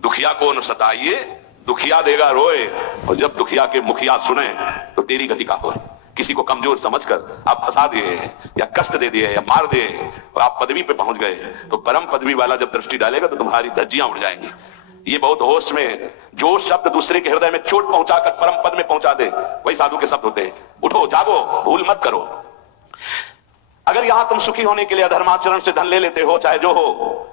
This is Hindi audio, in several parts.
दुखिया को न सताइए, दुखिया देगा रोए, और जब दुखिया के मुखिया सुने तो तेरी गति का होए। किसी को कमजोर समझकर आप फंसा दिए या कष्ट दे दिए या मार दिए और आप पदवी पे पहुंच गए, तो परम पदवी वाला जब दृष्टि डालेगा तो तुम्हारी धज्जियां उड़ जाएंगी। ये बहुत होश में, जो शब्द दूसरे के हृदय में चोट पहुंचाकर परम पद में पहुंचा दे, वही साधु के शब्द होते हैं। उठो, जागो, भूल मत करो। अगर यहां तुम सुखी होने के लिए अधर्माचरण से धन ले लेते हो, चाहे जो हो,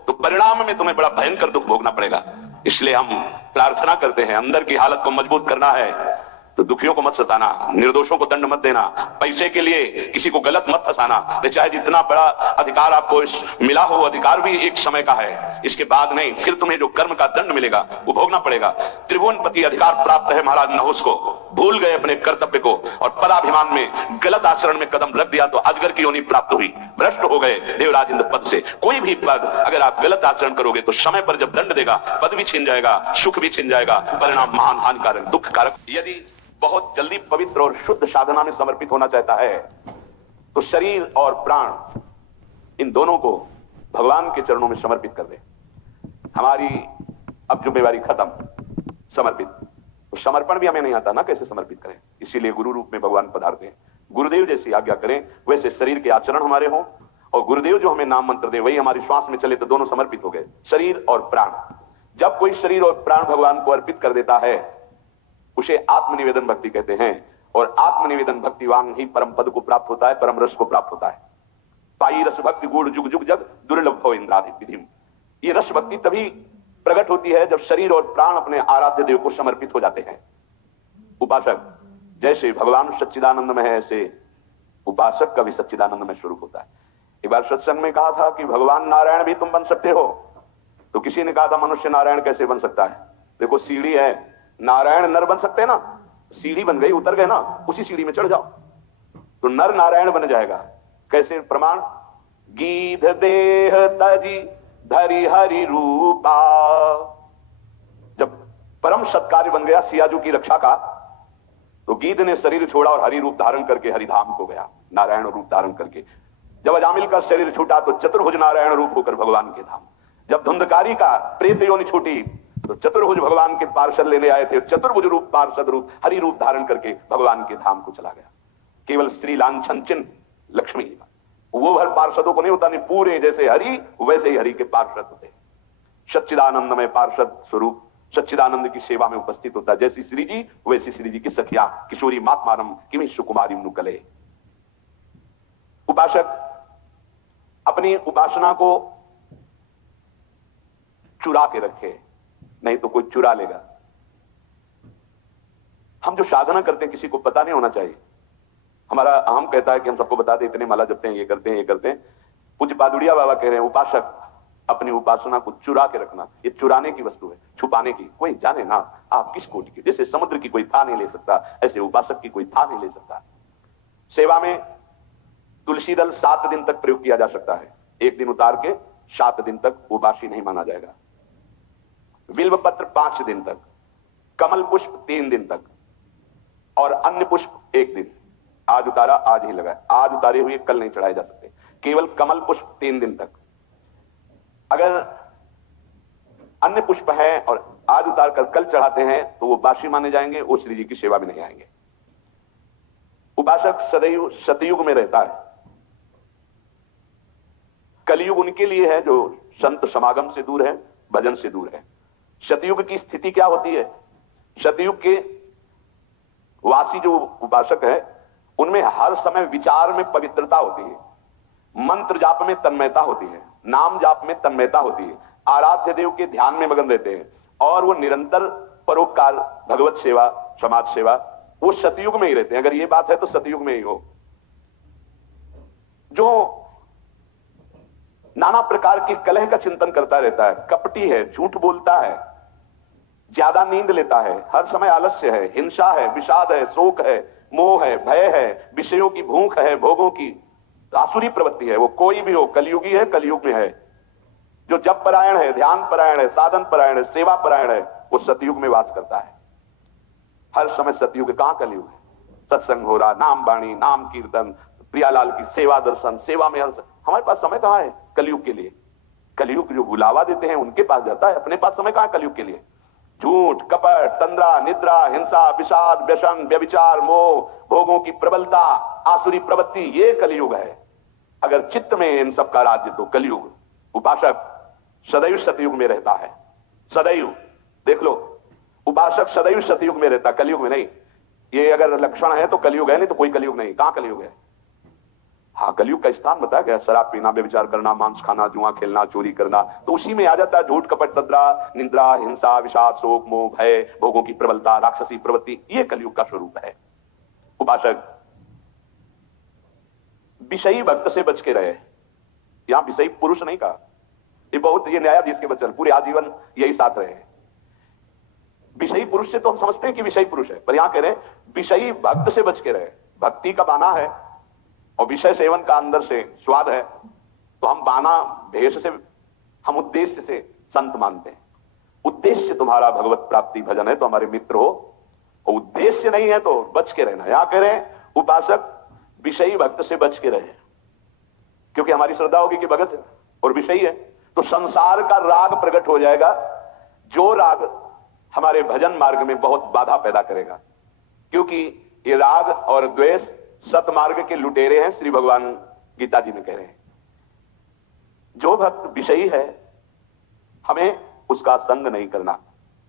तो परिणाम में तुम्हें बड़ा भयंकर दुख भोगना पड़ेगा। इसलिए हम प्रार्थना करते हैं, अंदर की हालत को मजबूत करना है तो दुखियों को मत सताना, निर्दोषों को दंड मत देना, पैसे के लिए किसी को गलत मत फंसाना। चाहे जितना बड़ा अधिकार आपको मिला हो, अधिकार भी एक समय का है, इसके बाद नहीं, फिर तुम्हें जो कर्म का दंड मिलेगा वो भोगना पड़ेगा। त्रिभुवनपति अधिकार प्राप्त है महाराज नहुस को, भूल गए अपने कर्तव्य को और पदाभिमान में गलत आचरण में कदम रख दिया तो अजगर की योनि प्राप्त हुई, भ्रष्ट हो गए देवराज इंद्र पद से। कोई भी पद अगर आप गलत आचरण करोगे तो समय पर जब दंड देगा, पद भी छिन जाएगा, सुख भी छिन जाएगा, परिणाम महान हानिकारक दुखकारक। यदि बहुत जल्दी पवित्र और शुद्ध साधना में समर्पित होना चाहता है तो शरीर और प्राण, इन दोनों को भगवान के चरणों में समर्पित कर दे। हमारी अब जिम्मेवारी खत्म, समर्पित। तो समर्पण भी हमें नहीं आता ना, कैसे समर्पित करें, इसीलिए गुरु रूप में भगवान पधारते हैं। गुरुदेव जैसी आज्ञा करें, वैसे शरीर के आचरण हमारे हों, और गुरुदेव जो हमें नाम मंत्र दे वही हमारी श्वास में चले, तो दोनों समर्पित हो गए, शरीर और प्राण। जब कोई शरीर और प्राण भगवान को अर्पित कर देता है उसे आत्मनिवेदन भक्ति कहते हैं, और आत्मनिवेदन भक्तिवान ही परम पद को प्राप्त होता है, परम रस को प्राप्त होता है। पाई रस भक्ति गुण जुग जुग जग दुर्लभ हो इंद्रादि विधि। ये रस भक्ति तभी प्रकट होती है जब शरीर और प्राण अपने आराध्य देव को समर्पित हो जाते हैं। उपासक जैसे भगवान सच्चिदानंद में है, ऐसे उपासक का भी सच्चिदानंद में स्वरूप होता है। एक बार सत्संग में कहा था कि भगवान नारायण भी तुम बन सकते हो, तो किसी ने कहा था मनुष्य नारायण कैसे बन सकता है? देखो सीढ़ी है, नारायण नर बन सकते हैं ना, सीढ़ी बन गई, उतर गए ना, उसी सीढ़ी में चढ़ जाओ तो नर नारायण बन जाएगा। कैसे प्रमाण? गीध देह तजी धरि हरि रूपा। जब परम सत्कार्य बन गया सियाजू की रक्षा का, तो गीध ने शरीर छोड़ा और हरि रूप धारण करके हरिधाम को गया, नारायण रूप धारण करके। जब अजामिल का शरीर छूटा तो चतुर्भुज नारायण रूप होकर भगवान के धाम। जब धुंधकारी का प्रेत योनि छूटी तो चतुर्भुज भगवान के पार्षद लेने आए थे, चतुर्भुज रूप पार्षद रूप हरि रूप धारण करके भगवान के धाम को चला गया। केवल श्री लांछन चिन्ह लक्ष्मी, वो हर पार्षदों को नहीं होता, नहीं, पूरे जैसे हरि वैसे ही हरि के पार्षद होते। सच्चिदानंद में पार्षद स्वरूप सच्चिदानंद की सेवा में उपस्थित होता है। जैसी श्री जी वैसी श्री जी की सखिया किशोरी मातमारम किमी सुकुमारी नुकले। उपासक अपनी उपासना को चुरा के रखे, नहीं तो कोई चुरा लेगा। हम जो साधना करते हैं किसी को पता नहीं होना चाहिए। हमारा हम कहता है कि हम सबको बता दे, इतने माला जपते हैं, ये करते हैं, ये करते हैं। पूज्य पादुड़िया बाबा कह रहे हैं उपासक अपनी उपासना को चुरा के रखना, ये चुराने की वस्तु है, छुपाने की। कोई जाने ना आप किस कोटि के, जैसे समुद्र की कोई था नहीं ले सकता, ऐसे उपासक की कोई था नहीं ले सकता। सेवा में तुलसी दल 7 दिन तक प्रयोग किया जा सकता है, एक दिन उतार के 7 दिन तक उपासी नहीं माना जाएगा। बिल्व पत्र 5 दिन तक, कमल पुष्प 3 दिन तक, और अन्य पुष्प 1 दिन। आज उतारा आज ही लगाए, आज उतारे हुए कल नहीं चढ़ाए जा सकते। केवल कमल पुष्प 3 दिन तक। अगर अन्य पुष्प है और आज उतार कर कल चढ़ाते हैं तो वो बासी माने जाएंगे, वो श्री जी की सेवा में नहीं आएंगे। उपासक सदैव सतयुग में रहता है। कलयुग उनके लिए है जो संत समागम से दूर है, भजन से दूर है। सतयुग की स्थिति क्या होती है? सतयुग के वासी जो उपासक है उनमें हर समय विचार में पवित्रता होती है, मंत्र जाप में तन्मयता होती है, नाम जाप में तन्मयता होती है, आराध्य देव के ध्यान में मगन रहते हैं, और वो निरंतर परोपकार, भगवत सेवा, समाज सेवा, वो सतयुग में ही रहते हैं। अगर ये बात है तो सतयुग में ही हो। जो नाना प्रकार की कलह का चिंतन करता रहता है, कपटी है, झूठ बोलता है, ज्यादा नींद लेता है, हर समय आलस्य है, हिंसा है, विषाद है, शोक है, मोह है, भय है, विषयों की भूख है, भोगों की आसुरी प्रवृत्ति है, वो कोई भी हो, कलयुगी है, कलयुग में है। जो जप परायण है, ध्यान परायण है, साधन परायण है, सेवा परायण है, वो सतयुग में वास करता है। हर समय सतयुग, कहां कलयुग है? सत्संग हो रहा, नाम वाणी, नाम कीर्तन, प्रियालाल की सेवा दर्शन, सेवा में हमारे पास समय कहां है कलयुग के लिए? कलयुग जो बुलावा देते हैं उनके पास जाता है, अपने पास समय कहां कलयुग के लिए। झूठ, कपट, तंद्रा, निद्रा, हिंसा, विषाद, व्यसन, व्यभिचार, मोह, भोगों की प्रबलता, आसुरी प्रवृत्ति, ये कलयुग है। अगर चित्त में इन सब का राज्य तो कलयुग। उपासक सदैव सतयुग में रहता है, सदैव। देख लो, उपासक सदैव सतयुग में रहता, कलयुग में नहीं। ये अगर लक्षण है तो कलयुग है, नहीं तो कोई कलयुग नहीं। कहां कलयुग है? हाँ, कलयुग का स्थान बताया गया, शराब पीना, व्यभिचार करना, मांस खाना, जुआ खेलना, चोरी करना, तो उसी में आ जाता है झूठ, कपट, तंद्रा, निंद्रा, हिंसा, विषाद, शोक, मोह, भय, भोगों की प्रबलता, राक्षसी प्रवृत्ति, ये कलयुग का स्वरूप है। उपासक विषयी भक्त से बच के रहे। यहां विषयी पुरुष नहीं कहा, ये बहुत, ये न्यायाधीश के वचन, पूरे आजीवन यही साथ रहे। विषयी पुरुष से तो हम समझते हैं कि विषयी पुरुष है, पर यहां कह रहे हैं विषयी भक्त से बच के रहे। भक्ति का बाना है और विषय सेवन का अंदर से स्वाद है, तो हम बाना भेष से, हम उद्देश्य से संत मानते हैं। उद्देश्य तुम्हारा भगवत प्राप्ति भजन है तो हमारे मित्र हो, और उद्देश्य नहीं है तो बच के रहना। यहां कह रहे हैं उपासक विषयी भक्त से बच के रहे, क्योंकि हमारी श्रद्धा होगी कि भगत है और विषयी है तो संसार का राग प्रकट हो जाएगा, जो राग हमारे भजन मार्ग में बहुत बाधा पैदा करेगा। क्योंकि ये राग और द्वेष सतमार्ग के लुटेरे हैं, श्री भगवान गीता जी में कह रहे हैं। जो भक्त विषयी है हमें उसका संग नहीं करना।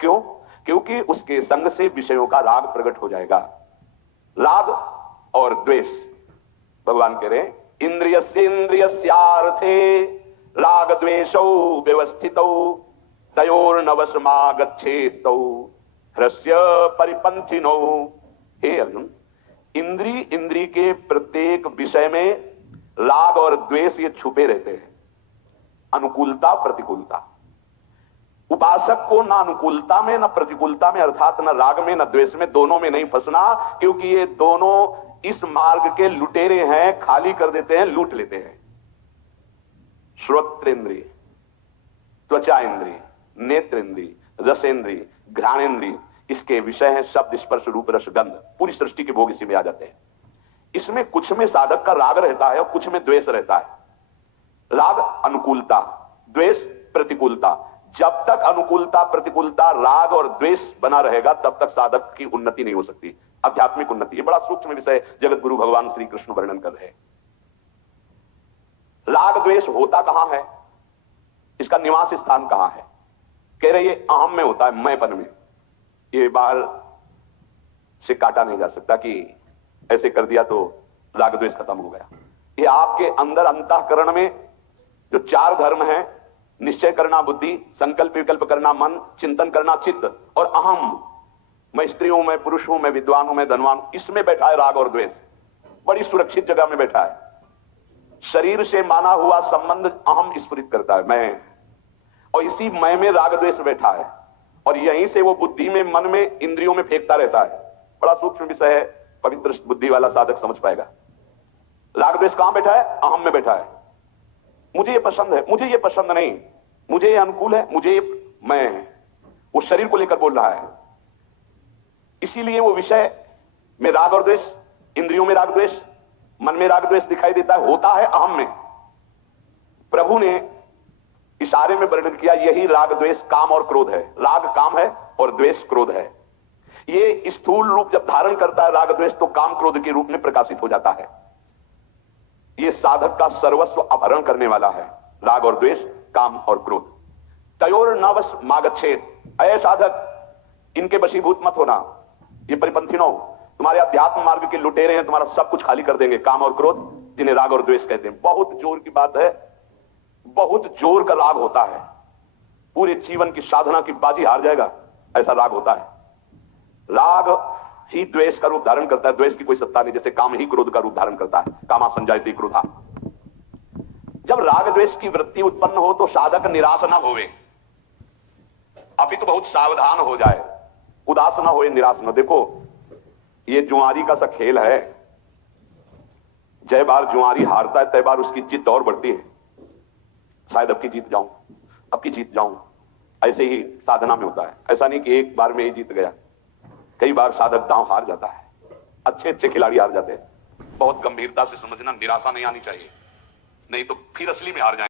क्यों? क्योंकि उसके संग से विषयों का राग प्रकट हो जाएगा। राग और द्वेष, भगवान कह रहे हैं इंद्रियस्य इंद्रियस्यार्थे राग द्वेषौ व्यवस्थितौ तयोर्नवशमागच्छेतौ ह्रस्य परिपंथिनौ। हे अर्जुन, इंद्री इंद्री के प्रत्येक विषय में राग और द्वेष ये छुपे रहते हैं, अनुकूलता प्रतिकूलता। उपासक को ना अनुकूलता में ना प्रतिकूलता में, अर्थात न राग में न द्वेष में, दोनों में नहीं फंसना, क्योंकि ये दोनों इस मार्ग के लुटेरे हैं, खाली कर देते हैं, लूट लेते हैं। श्रोत्रेंद्रिय, त्वचा इंद्रिय, नेत्र इंद्रिय, रसेंद्रिय, घ्राणेंद्रिय, इसके विषय हैं शब्द, स्पर्श, रूप, रस, गंध। पूरी सृष्टि के भोग इसी में आ जाते हैं। इसमें कुछ में साधक का राग रहता है और कुछ में द्वेष रहता है। राग अनुकूलता, द्वेष प्रतिकूलता। जब तक अनुकूलता प्रतिकूलता राग और द्वेष बना रहेगा तब तक साधक की उन्नति नहीं हो सकती, आध्यात्मिक उन्नति। ये बड़ा सूक्ष्म विषय जगत गुरु भगवान श्री कृष्ण वर्णन कर रहे हैं। राग द्वेष होता कहां है, इसका निवास स्थान कहां है? कह रहे ये अहम में होता है, मैंपन में। ये बाहर से काटा नहीं जा सकता कि ऐसे कर दिया तो राग द्वेष खत्म हो गया। ये आपके अंदर अंतःकरण में जो चार धर्म है, निश्चय करना बुद्धि, संकल्प विकल्प करना मन, चिंतन करना चित्त, और अहम, मैं स्त्री हूं, मैं पुरुष हूं, मैं विद्वान हूं, मैं धनवान हूं, इसमें बैठा है राग और द्वेष। बड़ी सुरक्षित जगह में बैठा है। शरीर से माना हुआ संबंध अहम स्फुरित करता है, मैं, और इसी मैं में राग द्वेष बैठा है, और यहीं से वो बुद्धि में, मन में, इंद्रियों में फेंकता रहता है। बड़ा सूक्ष्म विषय है, पवित्र बुद्धि वाला साधक समझ पाएगा। राग द्वेष कहां बैठा है? अहम में बैठा है। मुझे ये पसंद है, मुझे ये पसंद नहीं, मुझे ये अनुकूल है, मुझे ये, मैं, वो शरीर को लेकर बोल रहा है। इसीलिए वो विषय में राग और द्वेष, इंद्रियों में राग द्वेष, मन में राग द्वेष दिखाई देता है, होता है अहम में। प्रभु ने इशारे में वर्णन किया, यही राग द्वेष काम और क्रोध है। राग काम है और द्वेष क्रोध है। ये स्थूल रूप जब धारण करता है राग द्वेष, तो काम क्रोध के रूप में प्रकाशित हो जाता है। ये साधक का सर्वस्व अपहरण करने वाला है, राग और द्वेष, काम और क्रोध। तयोर नवश मागच्छेद, अय साधक इनके वशीभूत मत होना। ये परिपंथिनो, तुम्हारे अध्यात्म मार्ग के लुटेरे हैं, तुम्हारा सब कुछ खाली कर देंगे, काम और क्रोध, जिन्हें राग और द्वेष कहते हैं। बहुत जोर की बात है, बहुत जोर का राग होता है, पूरे जीवन की साधना की बाजी हार जाएगा, ऐसा राग होता है। राग ही द्वेष का रूप धारण करता है, द्वेष की कोई सत्ता नहीं। जैसे काम ही क्रोध का रूप धारण करता है, कामा संजायते क्रोधा। जब राग द्वेष की वृत्ति उत्पन्न हो तो साधक निराश ना होवे, अभी तो बहुत सावधान हो जाए, उदास ना होए, निराश ना। देखो ये जुआरी का सा खेल है, जय बार जुआरी हारता है तय बार उसकी जिद और बढ़ती है। शायद अब की जीत जाऊं, अब की जीत जाऊं, ऐसे ही साधना में होता है। ऐसा नहीं कि एक बार में ही जीत गया, कई बार साधक दांव हार जाता है, अच्छे अच्छे खिलाड़ी हार जाते हैं। बहुत गंभीरता से समझना, निराशा नहीं आनी चाहिए, नहीं तो फिर असली में हार जाएंगे।